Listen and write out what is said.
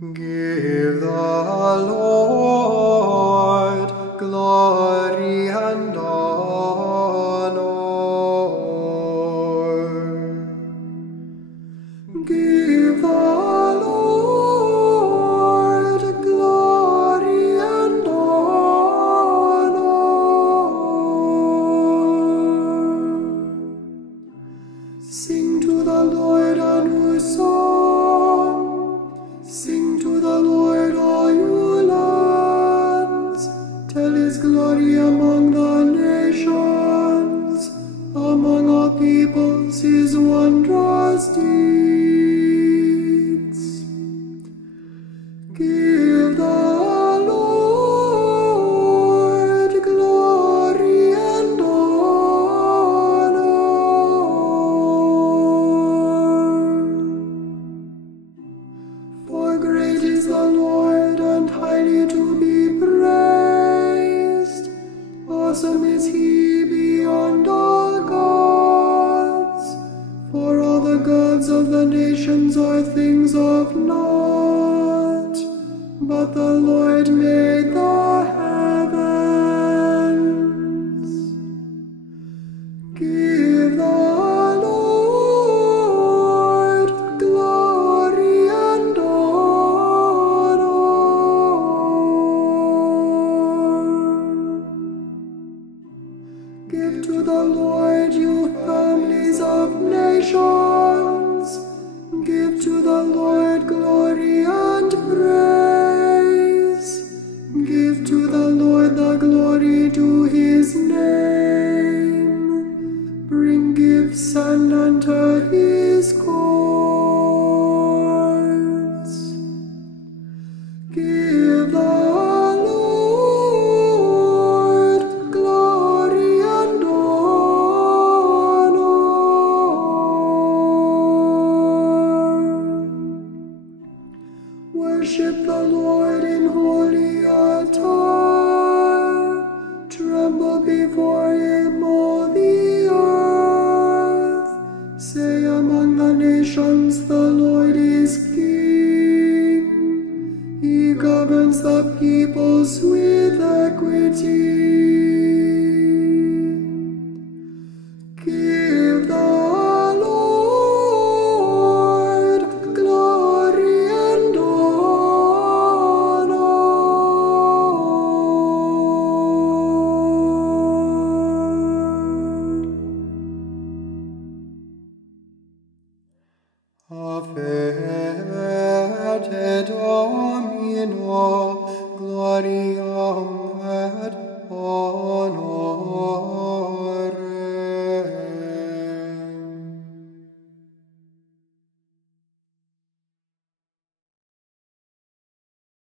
Give the Lord glory and honor. Give the Lord glory and honor. Sing to the Lord a new song. Sing to the Lord, all you lands. Tell his glory among the nations, among all peoples his wondrous deeds. Give the Lord glory and honor. For great is the Lord and highly to be praised. Awesome is he beyond all gods. For all the gods of the nations are things of naught, but the Lord made the heavens. Give the Lord glory and honor. Give to the Lord, you families of nations. Give to the Lord glory and praise. Give to the Lord the glory due his name. Bring gifts and enter his courts. Give the Lord glory and honor. Worship the Lord in holy attire. Tremble before him, all the earth. Say among the nations, the Lord is King. He governs the peoples with equity. Give the Lord glory and honor. Afferte domino.